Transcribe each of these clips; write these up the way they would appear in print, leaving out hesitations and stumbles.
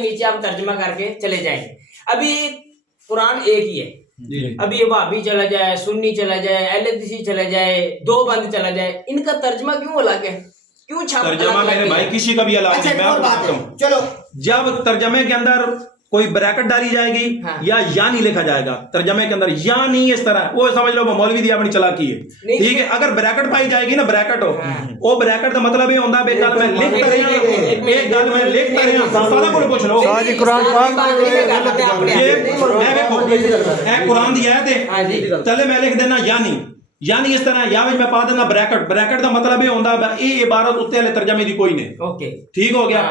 नीचे आप तर्जमा करके चले जाएंगे। अभी कुरान एक ही है, अभी वहाबी चला जाए, सुन्नी चला जाए, एलएचसी चला जाए, दो बंद चला जाए, इनका तर्जमा क्यों अलग है? क्यों तर्जमा मेरे भाई किसी का भी अलग नहीं। मैं आपको बताता हूँ, चलो जब तर्जमे के अंदर कोई ब्रैकेट डाली जाएगी या नहीं लिखा जाएगा तर्जमे के अंदर, या नहीं इस तरह वो समझ लो मौलवी दी अपनी चालाकी है, ठीक है। अगर ब्रैकेट पाई जाएगी ना, ब्रैकेट हो वो ब्रैकेट का मतलब ये होता है एक गल मैं लिख कर रहा हूं, एक गल मैं लिख कर रहा हूं, सारा कोई पूछ लो साजी कुरान पाक ये मैं देखो ए कुरान दी आयत है, चले मैं लिख देना यानी इस तरह या मैं पा देना ब्रैकेट का मतलब ये होता है ये इबारत उत्ते वाले तर्जमे दी कोई नहीं, ओके ठीक हो गया।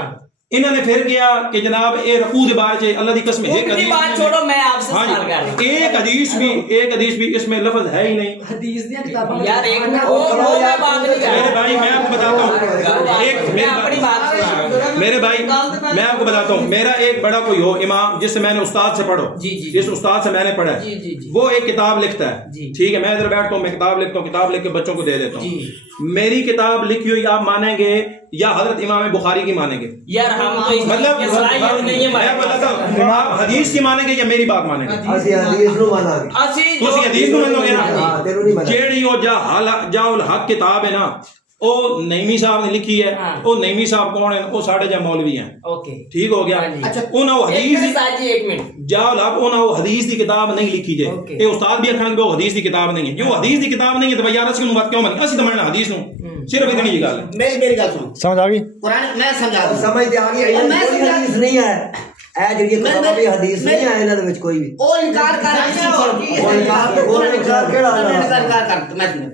इन्होंने फिर किया कि जनाब ए रकू दे बारे चे अल्लाह दी कसम एक हदीस बात छोड़ो, मैं आपसे सवाल कर रहा हूं, एक हदीस भी इसमें लफ्ज है ही नहीं। हदीस दी किताबों यार एक मिनट वो मैं बात नहीं कर रहा। मेरे भाई मैं आपको बताता हूं, एक मैं अपनी बात सुना, मेरे भाई मैं आपको बताता हूं, मेरा एक बड़ा कोई हो इमाम जिससे मैंने उस्ताद से पढ़ो, जिस उस्ताद से मैंने पढ़ा है वो एक किताब लिखता है, ठीक है। मैं इधर बैठता हूं, मैं किताब लिखता हूं, किताब लिख के बच्चों को दे देता हूं। मेरी किताब लिखी हुई आप मानेंगे या हजरत इमाम बुखारी की मानेंगे? यार हम तो मतलब मैं बताता हूं, आप हदीस की मानेंगे या मेरी बात मानेंगे? ਅਸੀਂ ਹਦੀਸ ਨੂੰ ਮੰਨਾਂਗੇ। ਤੁਸੀਂ हदीस ਨੂੰ ਮੰਨੋਗੇ ना? ਜਿਹੜੀ ਉਹ ਜਾਉਲ हक किताब है ना वो नईमी साहब ने लिखी है, वो नईमी साहब कौन है? वो साढ़े जा मौलवी हैं, ओके ठीक हो गया। अच्छा उन्होंने हदीस साजी एक मिनट जाओ आप उन्होंने हदीस की किताब नहीं लिखी जे ये उस्ताद भी आखणगे वो हदीस की किताब नहीं है, जो हदीस की किताब नहीं है तो यार असली बात क्यों मानी? असली तो मनना हदीस नु सिर्फ इतनी ही गल है। मेरी गल सुनो, समझ आ गई? कुरान मैं समझा दूं, समझ ते आ गई। मैं समझा हदीस नहीं है ए ਜਿਹੜੀ ਕਿਤਾਬਾਂ ਵੀ ਹਦੀਸ ਨਹੀਂ ਹੈ ਇਹਨਾਂ ਦੇ ਵਿੱਚ ਕੋਈ ਵੀ। ਉਹ ਇਨਕਾਰ ਕਰ ਰਹੀ ਸੀ, ਉਹ ਇਨਕਾਰ ਕਿਹੜਾ ਇਨਕਾਰ ਕਰ ਮੈਂ ਸੁਣ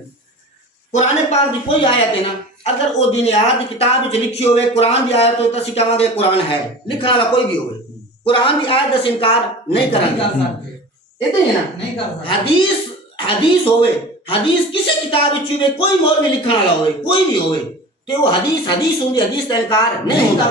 कुरान पाक की कोई आयत है ना, अगर वो दिनियात की किताब में लिखी होवे कुरान की आयत हो तो ਅਸੀਂ ਕਹਾਂਗੇ कुरान है, लिखने वाला कोई भी होवे कुरान की आयत से इनकार नहीं करेंगे, इतने है ना। नहीं कर हदीस होवे, हदीस किसी किताब में होवे, कोई मौलवी लिखने वाला होवे, कोई भी होवे तो वो हदीस होंदी, हदीस का इनकार नहीं होता।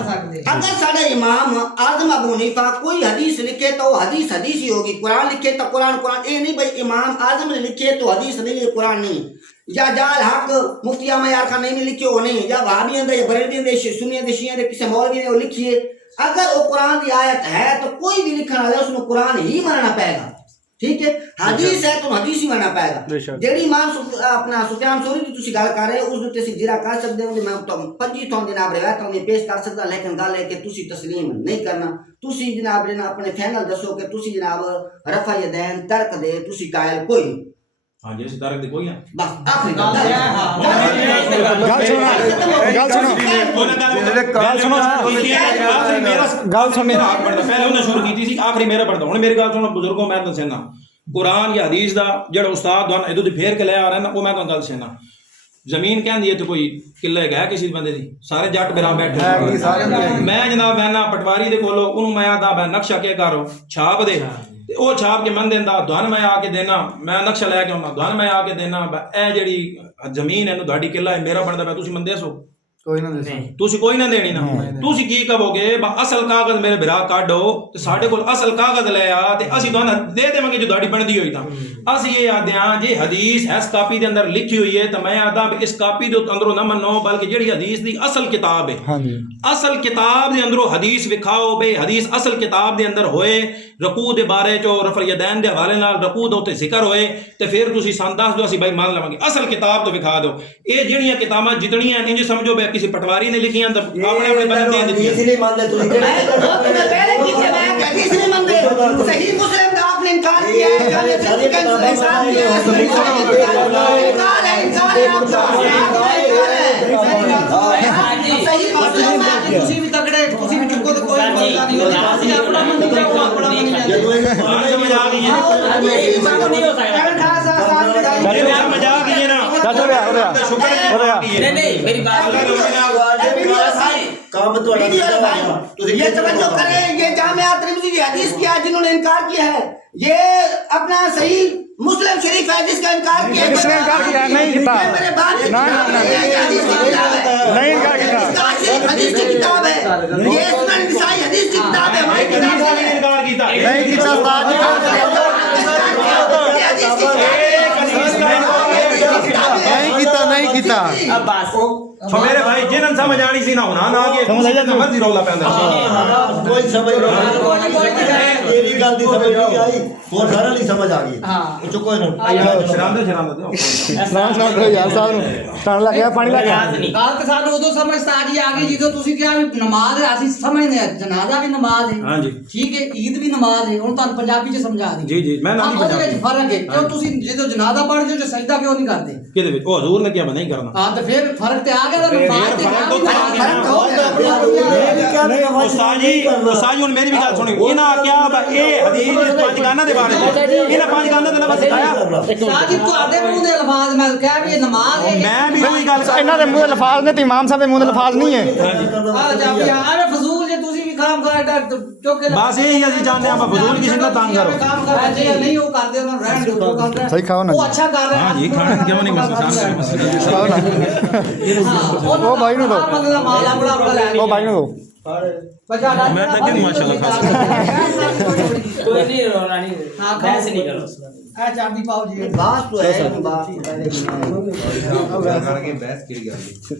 अगर साडे इमाम आजम अबू हनीफा कोई हदीस लिखे तो हदीस ही होगी, कुरान लिखे तो कुरान ये नहीं भाई इमाम आजम ने लिखे तो हदीस नहीं है, कुरान नहीं। या जाल हक मुफ्ती अहमद यार खान नहीं लिखे हो नहीं, या वहाबियों दे बरेलियों दे सुन्नियों दे शिया दे किसी मौलवी ने वो लिखी है। अगर वो कुरान की आयत है तो कोई भी लिखने वाला उसमें कुरान ही मानना पड़ेगा, ठीक है। हदीस है तो हदीस ही मानना पड़ेगा। जेडी इमाम अपना सुफियान सौरी की तुसी गल कर रहे हो उस ते सी जिरा कर सकदे हो, मैं तो 25 थों जनाब रिवायत तो पेश कर सकदा, लेकिन गल है कि तुसी तस्लीम नहीं करना। तुसी जनाब अपने फाइनल दसो कि तुसी जनाब रफा यदैन तर्क दे तुसी कायल कोई हां जैसे तर्क दे कोई है बस आखिरी गल सुनो पहले उन्हें शुरू की थी आखिरी मेरा पढ़ता हूं। मेरी गल सुनो बुजुर्गों, मैं तो सेना कुरान या हदीस दा जेड़ा उस्ताद वन इधर फेर के ले आ रहा है ना, वो मैं तो गल सेना जमीन कहंदी है तो कोई किले है किसी बंदे दी, सारे जट बिरा बैठे मैं जनाब मैना पटवारी दे कोलो उन्होंने मैं आदा नक्शा के करो छाप दे ते ओ छाप के मन देंदा धन मैं आके देना, मैं नक्शा लेके आउंदा धन मैं आके देना, ए जेड़ी जमीन है तुहाडी किला है मेरा बनदा पे तुसी मंदे सो कोई ना दे तुसी कोई ना देनी ना। तुसी की कहोगे असल कागज मेरे बिरा काढो ते साडे कोल असल कागज ले आ ते असि तुहानू दे देवांगे जो दाड़ी बनदी होई तां असि ये आद्यां जे हदीस इस कापी दे अंदर लिखी हुई है तो मैं आदा इस कापी दे अंदरों ना मनो, बल्कि जेड़ी हदीस दी असल किताब है हां जी असल किताब दे अंदरों हदीस विखाओ बे हदीस असल किताब दे अंदर होए रकू दे बारे चो रफल यदैन दे हवाले नाल रकू दे उत्ते जिक्र होए ते फिर तुसी सान दस दो असि भाई मान लवांगे असल किताब तो विखा दो। ए जेड़ियां किताबां जितनियां इंज समझो बे किसी पटवारी ने लिखी अंदर अपने अपने बंदे दे दी इसलिए मान ले तुझे पहले की मैं हदीस नहीं मानते, सही मुस्लिम का आपने इनकार किया है, जाने से इनकार किया है, इनकार है सही मुस्लिम में किसी भी तगड़े किसी भी चुको तो कोई नहीं होता, अपना मन दिखता है अपना मन समझ आ गई है नहीं होता है समझ आ गई है ना नहीं मेरी बात काम तो ये तवज्जो करें, ये जामिया तिरमिज़ी की हदीस किया जिन्होंने इनकार किया है, ये अपना सही मुस्लिम शरीफ है जिसका इनकार किया है, किसने इनकार किया? नहीं किया मेरे बाप की किताब है, हदीस की किताब है, नहीं इनकार किया, शरीफ हदीस की किताब है, ये सुनन निसाई हदीस की किताब है, हमारी किताब है इनकार कीता नहीं किया नहीं किया अब बस ਸੋ ਮੇਰੇ ਭਾਈ ਜਿਨ੍ਹਾਂ ਨੂੰ ਸਮਝ ਆਣੀ ਸੀ ਨਾ ਹੋਣਾ ਨਾ ਕਿ ਜਿੰਨਾ ਮਰਜ਼ੀ ਰੌਲਾ ਪੈਂਦਾ ਕੋਈ ਸਮਝ ਨਹੀਂ ਤੇਰੀ ਗੱਲ ਦੀ ਸਮਝ ਨਹੀਂ ਆਈ ਹੋਰ ਸਾਰਿਆਂ ਲਈ ਸਮਝ ਆ ਗਈ ਹਾਂ ਚੁੱਕੋ ਇਹਨੂੰ ਸ਼ਰਾਂਦੇ ਦਿਓ ਸਲਾਮ ਕਰੋ ਯਾਰ ਸਾਹਿਬ ਨੂੰ ਟਣ ਲੱਗ ਗਿਆ ਪਾਣੀ ਲੱਗ ਗਿਆ ਗੱਲ ਤਾਂ ਸਾਨੂੰ ਉਦੋਂ ਸਮਝ ਤਾਜੀ ਆ ਗਈ ਜਦੋਂ ਤੁਸੀਂ ਕਿਹਾ ਵੀ ਨਮਾਜ਼ ਹੈ ਅਸੀਂ ਸਮਝਦੇ ਹਾਂ ਜਨਾਜ਼ਾ ਵੀ ਨਮਾਜ਼ ਹੈ ਹਾਂਜੀ ਠੀਕ ਹੈ ਈਦ ਵੀ ਨਮਾਜ਼ ਹੈ ਹੁਣ ਤੁਹਾਨੂੰ ਪੰਜਾਬੀ ਚ ਸਮਝਾ ਦੀ ਜੀ ਜੀ ਮੈਂ ਨਾ ਨਹੀਂ ਉਹਦੇ ਵਿੱਚ ਪੰਜਾਬੀ ਫਰਕ ਹੈ ਕਿਉਂ ਤੁਸੀਂ ਜਦੋਂ ਜਨਾਜ਼ਾ ਪੜ੍ਹਦੇ ਹੋ ਤੇ ਸਜਦਾ ਕਿਉਂ ਨਹੀਂ ਕਰਦੇ ਕਿਹਦੇ ਵਿੱਚ ਉਹ ਹਜ਼ੂਰ ਨੇ ਕਿਹਾ ਮੈਂ ਨਹੀਂ ਕਰਨਾ ਹਾਂ ਤੇ ਫਿਰ ਫਰਕ ਤੇ ਆ ਗਿਆ ਤਾਂ ਨਮਾਜ਼ ਤੇ ਫਰਕ ਉਸਤਾਦ ਜੀ ਹੁਣ ਮੇਰੀ ਵੀ ਗੱਲ ਸੁਣੀ ਇਹਨਾਂ ਆਖਿਆ ਇਹ ਹਦੀਸ ਪੰਜ ਗਾਨਾਂ ਦੇ ਬਾਰੇ ਇਹਨਾਂ ਪੰਜ ਗਾਨਾਂ ਦੇ ਲਫ਼ਜ਼ ਸਿਖਾਇਆ ਸਾਜੀ ਤੁਹਾਡੇ ਮੂੰਹ ਦੇ ਅਲਫਾਜ਼ ਮੈਂ ਕਿਹਾ ਵੀ ਇਹ ਨਮਾਜ਼ ਹੈ ਮੈਂ ਵੀ ਉਹੀ ਗੱਲ ਇਹਨਾਂ ਦੇ ਮੂੰਹ ਦੇ ਲਫ਼ਾਜ਼ ਨੇ ਤੇ ਇਮਾਮ ਸਾਹਿਬ ਦੇ ਮੂੰਹ ਦੇ ਲਫ਼ਾਜ਼ ਨਹੀਂ ਹੈ ਆ ਜਾ ਵੀ ਆਵੇ ਫਜ਼ੂਲ ਜੇ ਤੁਸੀਂ ਵੀ ਕੰਮ ਕਰਦਾ ਚੁੱਕ ਕੇ ਬਸ ਇਹੀ ਅਸੀਂ ਚਾਹੁੰਦੇ ਹਾਂ ਫਜ਼ੂਲ ਕਿਸੇ ਦਾ ਤੰਗ ਕਰੋ ਕੰਮ ਕਰ ਜੇ ਨਹੀਂ ਉਹ ਕਰਦੇ ਉਹਨਾਂ ਨੂੰ ਰਹਿਣ ਦਿਓ ਜੋ ਕਰ ਰਿਹਾ ਸਹੀ ਖਾਓ ਨਾ ਉਹ ਅੱਛਾ ਕਰ ਰਿਹਾ ਹਾਂ ਜੀ ਖਾਣ ਕਿਉਂ ਨਹੀਂ ਮਸਲਾ ਖਾਓ ਨਾ ਉਹ ਭਾਈ ਨੂੰ ਦਿਓ। ਬੰਦੇ ਦਾ ਮਾਲ ਆਪਣਾ ਆਪਣਾ ਲੈ ਉਹ ਭਾਈ ਨੂੰ ਦਿਓ। ਮੈਂ ਤਾਂ ਕਿਹਾ ਮਾਸ਼ਾਅੱਲਾ कोई नहीं रोना नहीं हाँ, बहस नहीं करो ਆ ਚਾਬੀ ਪਾਓ ਜੀ बात तो है बात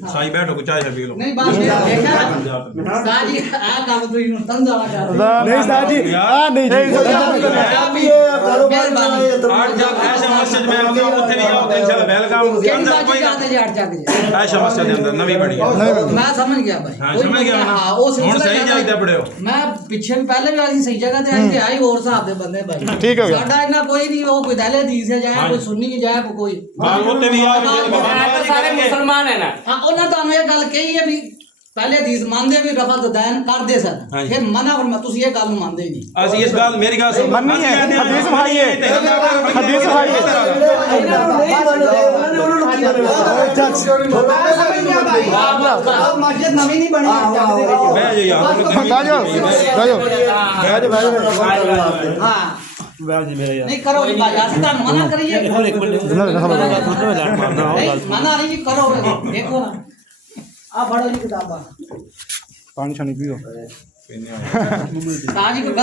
ਸਾਈ ਬੈਠੋ ਕੋ ਚਾਹ ਪੀ ਲਓ ਨਹੀਂ ਬਾਤ ਦੇਖਿਆ ਸਾਜੀ ਆ ਕੰਮ ਤੁਸੀਂ ਨੂੰ ਸਮਝਾਣਾ ਚਾਹ ਨਹੀਂ ਸਾਹਿਬ ਜੀ ਆ ਨਹੀਂ ਜੀ आज जब ऐसे मस्जिद में आओगे उत्थे भी आओगे इंशाल्लाह वेलकम अंदर कोई ਜਾਂਦੇ ਜੀ ਅੜ ਚੱਕ ਜੀ ऐसा मस्जिद के अंदर नवी बनी ਮੈਂ ਸਮਝ ਗਿਆ ਭਾਈ हाँ समझ गया ਹਾਂ ਉਹ ਹੁਣ सिलसिला सही जाईदा पड़ियो ਮੈਂ ਪਿੱਛੇ ਵੀ ਪਹਿਲੇ ਵੀ ਆਈ ਸਹੀ ਜਗ੍ਹਾ ਤੇ ਆਈ ਤੇ ਆਈ ਹੋਰ ਹਿਸਾਬ ਦੇ ਬੰਦੇ ਭਾਈ ਠੀਕ ਹੋ ਗਿਆ। ਸਾਡਾ ਇੰਨਾ ਕੋਈ ਨਹੀਂ ਉਹ ਕੋਈ ਦਹਲੇ ਹਦੀਸ ਹੈ ਜਾਏ ਕੋਈ ਸੁੰਨੀ ਜਾਏ ਕੋਈ बाल उत्थे भी आओ है तो सारे मुसलमान है ना ਹਾਂ ਉਹਨਾਂ ਤੁਹਾਨੂੰ ਇਹ ਗੱਲ ਕਹੀ ਹੈ ਵੀ ਪਹਿਲੇ ਹਦੀਸ ਮੰਨਦੇ ਵੀ ਰਫਾ ਦੈਨ ਕਰਦੇ ਸਨ ਹਾਂਜੀ। ਫਿਰ ਮਨਾ ਫਰਮਾ ਤੁਸੀਂ ਇਹ ਗੱਲ ਨੂੰ ਮੰਨਦੇ ਹੀ ਨਹੀਂ ਅਸੀਂ ਇਸ ਗੱਲ ਮੇਰੀ ਗੱਲ ਸੁਣ ਮੰਨੀ ਹੈ ਹਦੀਸ ਭਾਈ ਹੈ ਹਦੀਸ ਭਾਈ ਮਸਜਿਦ ਨਵੀਂ ਨਹੀਂ ਬਣੀ ਬਹਿ ਜਾ ਯਾਰ ਹਾਂ ਨਹੀਂ ਕਰੋ ਜੀ ਬਾਜਾ ਅਸੀਂ ਤੁਹਾਨੂੰ ਮਨਾ ਕਰੀਏ ਨਹੀਂ ਮਨਾ ਨਹੀਂ ਜੀ ਕਰੋ ਦੇਖੋ ਨਾ ਆ ਫੜੋ ਜੀ ਕਿਤਾਬਾਂ ਪਾਣੀ ਛਾਣੀ ਪੀਓ ਤਾਂ ਜੀ ਕੋਈ